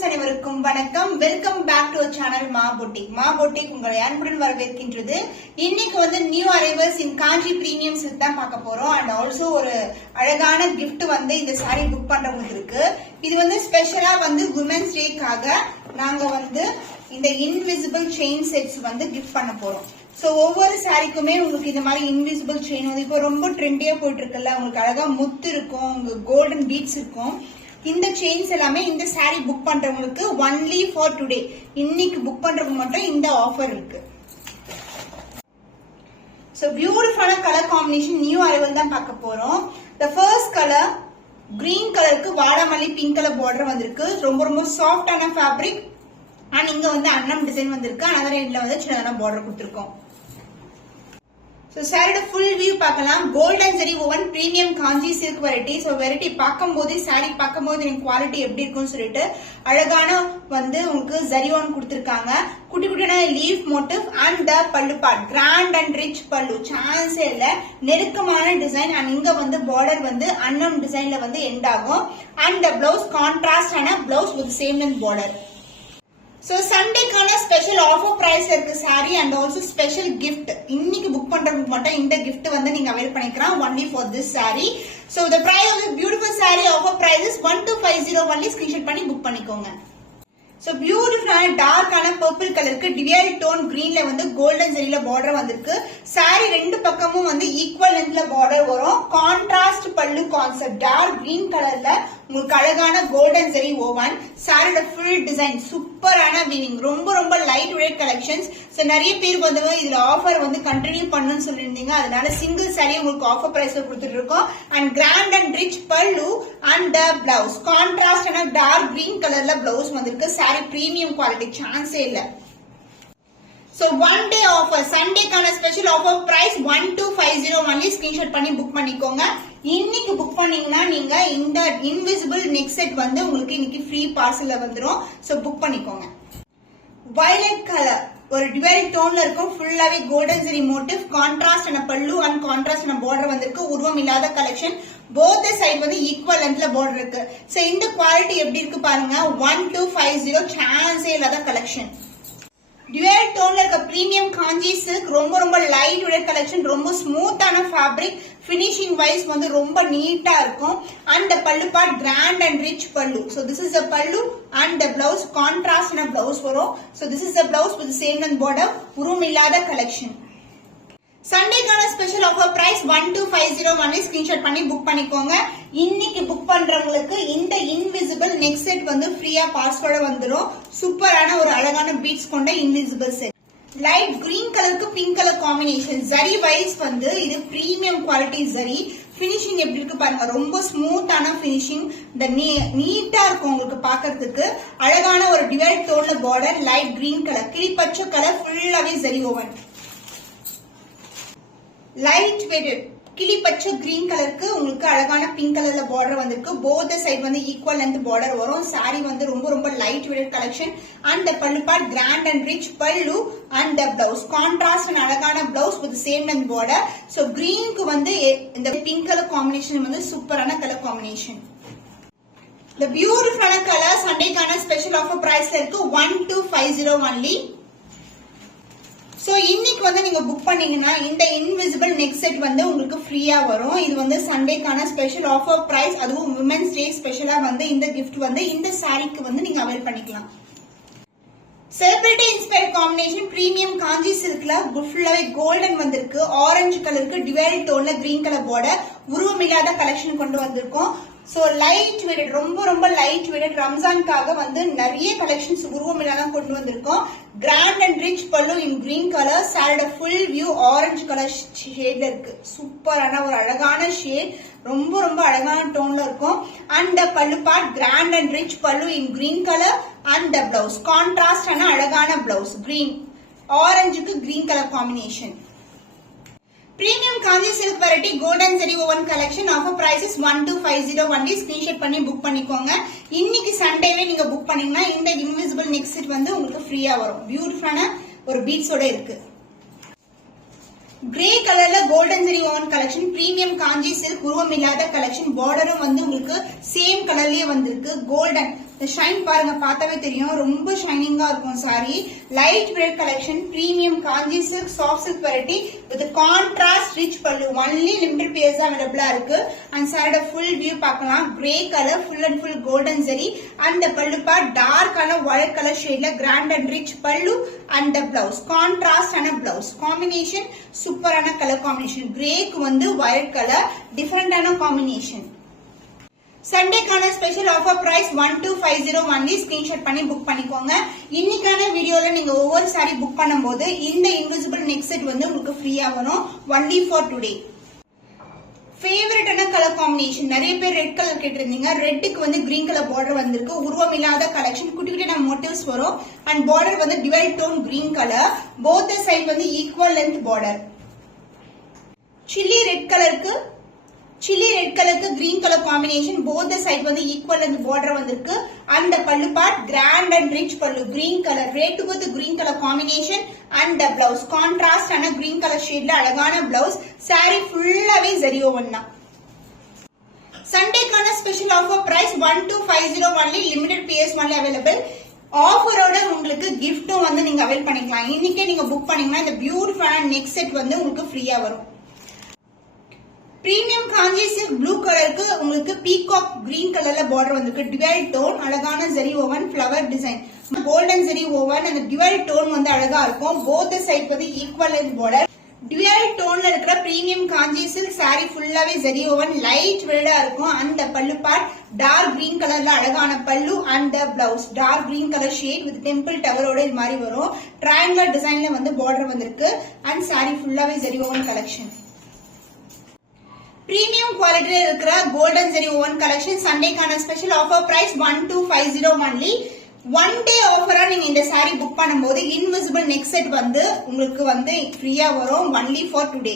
Friends அனைவருக்கும் வணக்கம். Welcome back to channel மா பொட்டிக். மா பொட்டிக் உங்களை அன்புடன் வரவேற்கின்றது. இன்னைக்கு வந்து நியூ அரைவல்ஸ் இன் காஞ்சி பிரீமியம் சில்க் தான் பார்க்க போறோம். அண்ட் ஆல்சோ ஒரு அழகான கிஃப்ட் வந்து இந்த சாரி புக் பண்றவங்களுக்கு இருக்கு. இது வந்து ஸ்பெஷலா வந்து உமன்ஸ் டேக்காக நாங்க வந்து இந்த இன்விசிபிள் செயின் செட்ஸ் வந்து கிஃப்ட் பண்ண போறோம். சோ ஒவ்வொரு சாரிக்குமே உங்களுக்கு இந்த மாதிரி இன்விசிபிள் செயின் வந்து இப்போ ரொம்ப ட்ரெண்டியா போயிட்டு இருக்குல்ல, உங்களுக்கு அழகா முத்து இருக்கும், உங்களுக்கு கோல்டன் பீட்ஸ் இருக்கும். இந்த செயின்ஸ் எல்லாமே இந்த சாரி புக் பண்றவங்களுக்கு ஒன்லி ஃபார் டுடே, இன்னைக்கு புக் பண்றவங்க மட்டும் இந்த ஆஃபர் இருக்கு. சோ பியூட்டிஃபுல்லான கலர் காம்பினேஷன் நியூ அரைவல் தான் பார்க்க போறோம். தி ஃபர்ஸ்ட் கலர் கிரீன் கலருக்கு வாடாமல்லி பிங்க் கலர் பார்டர் வந்திருக்கு. ரொம்ப ரொம்ப சாஃப்டான ஃபேப்ரிக் அண்ட் இங்க வந்து அன்னம் டிசைன் வந்திருக்கு. அனதர் எண்ட்ல வந்து சின்னதான பார்டர் கொடுத்திருக்கோம். சோ சாரியோட ஃபுல் வியூ பார்க்கலாம். Gold and zari woven premium Kanchi silk variety. So variety பார்க்கும்போது சாரி பார்க்கும்போது எனக்கு குவாலிட்டி எப்படி இருக்கும்னு சொல்லிட்டு அழகான வந்து உங்களுக்கு ஜரி ஓன் கொடுத்திருக்காங்க. குட்டி குட்டியான லீஃப் மோட்டிவ் அண்ட் த பல்லு பார்ட் கிராண்ட் அண்ட் ரிச் பல்லு, சான்ஸே இல்ல, நெருக்கமான டிசைன். அண்ட் இங்க வந்து பார்டர் வந்து அன்னம் டிசைன்ல வந்து எண்ட் ஆகும். அண்ட் த பிளவுஸ் கான்ட்ராஸ்ட் ஆன blouse with same length border. So சண்டேக்கான ஸ்பெஷல் ஆஃபர் பிரைஸ் இருக்கு sari and also special gift. இன்னைக்கு புக் பண்றவங்களுக்கு மட்டும் இந்த கிஃப்ட் வந்து நீங்க அவைல் பண்ணிக்கலாம் only for this sari. So the price of the beautiful sari offer price is 1250 only. Screenshot பண்ணி புக் பண்ணிக்கோங்க. சோ பியூட்டிஃபுல்லான டார்க்கான பர்பிள் கலருக்கு டிவியல் டோன் கிரீன்ல வந்து கோல்டன் ஜரியில பார்டர் வந்திருக்கு. சாரி ரெண்டு பக்கமும் வந்து ஈக்குவல் லென்த்ல பார்டர் வரும். கான்ட்ராஸ்ட் பல்லு கான்செப்ட் டார்க் கிரீன் கலர்ல உங்களுக்கு அழகான கோல்டன் ஜரி ஓவன். சாரியோட ஃபுல் டிசைன் சூப்பரான வீவிங், ரொம்ப ரொம்ப லைட் வெயிட் கலெக்ஷன்ஸ். சோ நிறைய பேருக்கு வந்து இதுல ஆஃபர் வந்து கண்டினியூ பண்ணணும்னு சொல்லியிருந்தீங்க, அதனால சிங்கிள் சாரி உங்களுக்கு ஆஃபர் பிரைஸ்ல கொடுத்துட்டு இருக்கோம். And grand and rich pallu and the blouse contrast ஆன டார்க் கிரீன் கலர்ல பிளவுஸ் வந்திருக்கு. சாரி பிரீமியம் குவாலிட்டி, சான்ஸே இல்ல. சோ ஒன் டே ஆஃபர், சண்டேக்கான special offer price 1250 only. Screenshot பண்ணி புக் பண்ணிக்கோங்க. இன்னைக்கு புக் பண்ணீங்கன்னா நீங்க இந்த இன்விசிபிள் நெக் செட் வந்து உங்களுக்கு இன்னைக்கு ஃப்ரீ பார்சல்ல வந்துரும். சோ புக் பண்ணிக்கோங்க. வயலட் கலர் ஒரு டிவைட் டோன்ல இருக்கும். ஃபுல்லாவே கோல்டன் ஜரி மோட்டிவ், கான்ட்ராஸ்ட் ஆன பல்லு அண்ட் கான்ட்ராஸ்ட் ஆன பார்டர் வந்திருக்கு. உருவம் இல்லாத கலெக்ஷன். போத் சைடு வந்து ஈக்குவல் லென்த்ல பார்டர் இருக்கு. சோ இந்த குவாலிட்டி எப்படி இருக்கு பாருங்க. 1250 சான்ஸே இல்லாத கலெக்ஷன். டியூயல் டோன்ல இருக்க பிரீமியம் காஞ்சி சில்க், ரொம்ப ரொம்ப லைட் வெயிட் கலெக்ஷன், ரொம்ப ஸ்மூத்தான ஃபேப்ரிக், ஃபினிஷிங் வைஸ் வந்து ரொம்ப நீட்டா இருக்கும். And pallu part grand and rich pallu. So this is the pallu and the blouse contrast ஆன பிளவுஸ் வரும். So this is the blouse with same length border. உருவம் இல்லாத கலெக்ஷன். சண்டேக்கான special offer price 1250 only. Screenshot பண்ணி புக் பண்ணிக்கோங்க. இன்னைக்கு புக் பண்றவங்களுக்கு இந்த இன்விசிபிள் நெக் செட் வந்து ஃப்ரீயா பார்சலோட வந்துடும். சூப்பரான ஒரு அழகான பீட்ஸ் கொண்ட இன்விசிபிள் செட். லைட் கிரீன் கலருக்கு pink colour combination. Zari wise வந்து இது பிரீமியம் குவாலிட்டி ஜரி. பினிஷிங் எப்படி இருக்கு பாருங்க, ரொம்ப ஸ்மூத்தான பினிஷிங், நீட்டா இருக்கும் உங்களுக்கு பாக்கிறதுக்கு. அழகான ஒரு டிவைட் டோன்ல பார்டர், லைட் கிரீன் கலர், கிளிப்பச்சை கலர், ஃபுல்லாவே ஜரி ஓவன். லைட் வெயிட் கிளி பச்சை கிரீன் கலருக்கு உங்களுக்கு அழகான பிங்க் கலர்ல பார்டர் வந்திருக்கு. போத் சைடு வந்து ஈக்குவல் லென்த் பார்டர் வரும். சாரி வந்து ரொம்ப ரொம்ப light weight collection. And pallu part grand and rich pallu and the blouse contrast அழகான blouse with same length border. So கிரீனுக்கு வந்து இந்த பிங்க் கலர் காம்பினேஷன் வந்து சூப்பரான கலர் காம்பினேஷன். இந்த பியூட்டிஃபுல்லான கலர் சண்டேக்கான ஸ்பெஷல் ஆஃபர் பிரைஸ்ல இருக்கு 1250 ஒன்லி. சோ இன்னைக்கு வந்து நீங்க புக் பண்ணீங்கன்னா இந்த இன்விசிபிள் நெக் செட் வந்து உங்களுக்கு ஃப்ரீயா வரும். இது வந்து சண்டேக்கான ஸ்பெஷல் ஆஃபர் பிரைஸ், அதுவும் விமென்ஸ் டே ஸ்பெஷலா வந்து இந்த கிஃப்ட் வந்து இந்த சாரிக்கு வந்து நீங்க அவைல் பண்ணிக்கலாம். செலிபிரிட்டி இன்ஸ்பயர்ட் காம்பினேஷன் பிரீமியம் காஞ்சி சில்க்ல ஃபுல்லாவே கோல்டன் வந்திருக்கு. ஆரஞ்சு கலருக்கு டிவைட் டோன்ல கிரீன் கலர் பார்டர், உருவம் இல்லாத கலெக்ஷன் கொண்டு வந்திருக்கோம். சோ லைட் வெயிட், ரொம்ப ரொம்ப லைட் வெயிட். ரம்ஜான்காக வந்து நிறைய கலெக்ஷன்ஸ் உருவம் இல்லாத கொண்டு வந்திருக்கோம். Grand and rich pallu in green colour. சாரியோட ஃபுல் வியூ ஆரஞ்சு கலர் ஷேட்ல இருக்கு. சூப்பரான ஒரு அழகான ஷேட், ரொம்ப ரொம்ப அழகான டோன்ல இருக்கும். And pallu part grand and rich pallu in green colour and the blouse contrast ஆன அழகான பிளவுஸ் கிரீன் ஆரஞ்சுக்கு green colour combination. Premium Kanchi silk variety golden zari woven collection offer price is 1250 only. Screenshot பண்ணி புக் பண்ணிக்கோங்க. இன்னைக்கு சண்டேவே நீங்க புக் பண்ணீங்கன்னா இந்த இன்விசிபிள் நெக் செட் வந்து உங்களுக்கு ஃப்ரீயா வரும். பியூட்டிஃபுல்லான ஒரு பீட்ஸோட இருக்கு. கிரே கலர்ல golden zari woven collection premium Kanchi silk, உருவம் இல்லாத கலெக்ஷன். பார்டரும் வந்து உங்களுக்கு சேம் கலர்லயே வந்திருக்கு. கோல்டன் இந்த ஷைன் பாருங்க, பார்த்தாவே தெரியும், ரொம்ப ஷைனிங்கா இருக்கும் sari. Light weight collection, premium Kanchi silk, soft silk variety with contrast rich pallu. Only limited piece அவைலபிளா இருக்கு. அண்ட் சாரோட ஃபுல் வியூ பார்க்கலாம். Grey colour, full and full golden zari. அந்த பல்லு பார்ட் டார்க்கான வயலட் கலர் ஷேட்ல grand and rich pallu. And blouse contrast ஆன blouse combination, சூப்பரான colour combination. கிரேக்கு வந்து வயலட் கலர், டிஃபரெண்டான காம்பினேஷன். சண்டேக்கான special offer price 1250 only. Screenshot பண்ணி புக் பண்ணிக்கோங்க. இன்னைக்கான வீடியோல நீங்க ஒவ்வொரு சாரி புக் பண்ணும்போது இந்த இன்விசிபிள் நெக் செட் வந்து உங்களுக்கு ஃப்ரீயா வரும். Only for today. ஃபேவரட்டான கலர் காம்பினேஷன், நிறைய பேர் ரெட் கலர் கேட்டிருந்தீங்க. ரெட்டுக்கு வந்து கிரீன் கலர் பார்டர் வந்திருக்கு. உருவம் இல்லாத கலெக்ஷன், குட்டி குட்டியான மோட்டிவ்ஸ் வரும். அண்ட் பார்டர் வந்து டிவைட் tone green colour. Both side வந்து equal length border. Chilli red கலருக்கு green colour combination. Both side வந்து ஈக்குவல் லென்த் பார்டர் வந்திருக்கு. அந்த pallu part grand and rich pallu, green colour. Red with green colour combination. And blouse contrast ஆன green colour ஷேட்ல அழகான blouse. Sari ஃபுல்லாவே zari woven தான். சண்டேக்கான special offer price 1250 only. Limited piece only available. ஆஃபரோட உங்களுக்கு கிஃப்டும் வந்து நீங்க அவைல் பண்ணிக்கலாம். இன்னைக்கே நீங்க புக் பண்ணீங்கன்னா இந்த பியூட்டிஃபுல்லான நெக் செட் வந்து உங்களுக்கு ஃப்ரீயா வரும். பிரீமியம் காஞ்சி சில்க் ப்ளூ கலருக்கு உங்களுக்கு பீகாக் கிரீன் கலர்ல பார்டர் வந்திருக்கு. டிவைட் டோன், அழகான zari woven, flower design, golden zari woven. அந்த டிவைட் டோன் வந்து அழகா இருக்கும். போத் சைட் வந்து ஈக்குவல் லென்த் பார்டர். டிவைட் டோன்ல இருக்கிற பிரீமியம் காஞ்சி சில்க் சாரி ஃபுல்லாவே ஜரி ஓவன், லைட் வெயிட்டா இருக்கும். அந்த பல்லு பார்ட் டார்க் கிரீன் கலர்ல அழகான பல்லு. அந்த blouse dark green colour shade with temple டவரோட இது மாதிரி வரும். ட்ரையாங்குலர் டிசைன்ல வந்து பார்டர் வந்திருக்கு. அண்ட் சாரி ஃபுல்லாவே ஜரி ஓவன் கலெக்ஷன். பிரீமியம் குவாலிட்டியில இருக்கிற கோல்டன் ஜெரி ஓவன் கலெக்ஷன். சண்டேக்கான special offer price 1250 only. One day ஆஃபரா நீங்க இந்த சாரி புக் பண்ணும்போது இன்விசிபிள் நெக் செட் வந்து உங்களுக்கு வந்து ஃப்ரீயா வரும். Only for today.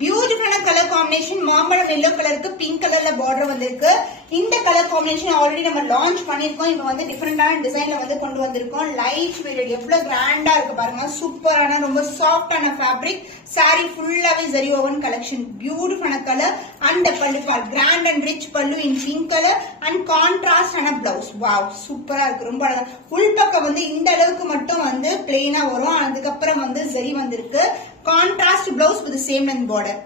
பியூட்டிஃபுல்லான கலர் காம்பினேஷன். மாம்பழம் எல்லோ கலருக்கு பிங்க் கலர்ல பார்டர் வந்திருக்கு. இந்த கலர் காம்பினேஷன் ஆல்ரெடி நம்ம லான்ச் பண்ணிருக்கோம். இப்ப வந்து டிஃபரெண்டான டிசைன்ல வந்து கொண்டு வந்திருக்கோம். லைட் வெயிட், எவ்வளவு கிராண்டா இருக்கு பாருங்க. சூப்பரான ரொம்ப சாஃப்டான ஃபேப்ரிக். சாரி ஃபுல்லாவே ஜரி ஓவன் கலெக்ஷன். பியூட்டிஃபுல்லான colour. And pallu part grand and rich pallu in pink colour. And contrast ஆன பிளவுஸ். வாவ், சூப்பரா இருக்கு, ரொம்ப அழகா. உள்பக்கம் வந்து இந்த அளவுக்கு மட்டும் வந்து பிளெயினா வரும். அதுக்கப்புறம் வந்து ஜரி வந்திருக்கு. Contrast blouse with same length border.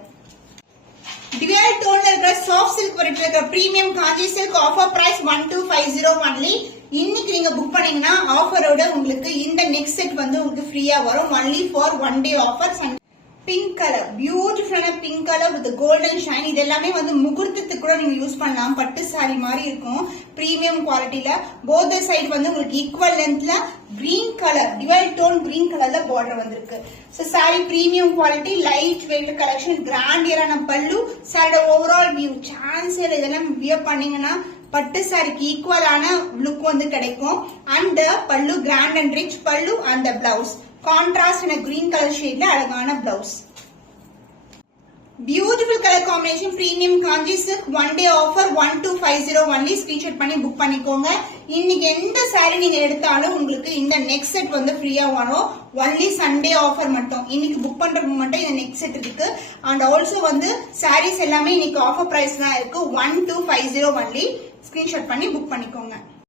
Divide டோன்ல இருக்கிற சாஃப்ட் சில்க் வெரைட்டில இருக்கிற premium Kanchi silk offer price 1250 only. இன்னைக்கு நீங்க புக் பண்ணீங்கன்னா ஆஃபரோட உங்களுக்கு இந்த நெக் செட் வந்து உங்களுக்கு ஃப்ரீயா வரும். Only for one day offer. Pink colour, பியூட்டிஃபுல்லான pink colour with golden shine. இது எல்லாமே வந்து முகூர்த்தத்துக்கு கூட நீங்க யூஸ் பண்ணலாம். பட்டு சாரி மாதிரி இருக்கும். பிரீமியம் குவாலிட்டியில போத் சைடு வந்து உங்களுக்கு ஈக்குவல் லென்த்ல கிரீன் கலர், டிவைட் டோன் கிரீன் கலர்ல பார்டர் வந்திருக்கு. So sari premium quality, light weight collection, கிராண்டியரான பல்லு. சாரியோட ஓவரால் வியூ சான்ஸ் இதெல்லாம் வியர் பண்ணீங்கன்னா பட்டு சாரிக்கு ஈக்குவலான லுக் வந்து கிடைக்கும். அண்ட் பல்லு கிராண்ட் அண்ட் ரிச் பல்லு. அந்த blouse contrast in a green color shade அழகான blouse. Beautiful colour combination. Premium Kanchi silk one day offer 1250 only. Screenshot பண்ணி புக் பண்ணிக்கோங்க. இன்னைக்கு எந்த சாரி நீங்க எடுத்தாலும் உங்களுக்கு இந்த நெக் செட் வந்து ஃப்ரீயா வரும். ஒன்லி சண்டே ஆஃபர் மட்டும். இன்னைக்கு புக் பண்றதுக்கு மட்டும் இந்த நெக் செட் இருக்கு. அண்ட் ஆல்சோ வந்து சாரீஸ் எல்லாமே இன்னைக்கு ஆஃபர் பிரைஸ் தான் இருக்கு. 1250 ஒன்லி. ஸ்கிரீன்ஷாட் பண்ணி புக் பண்ணிக்கோங்க.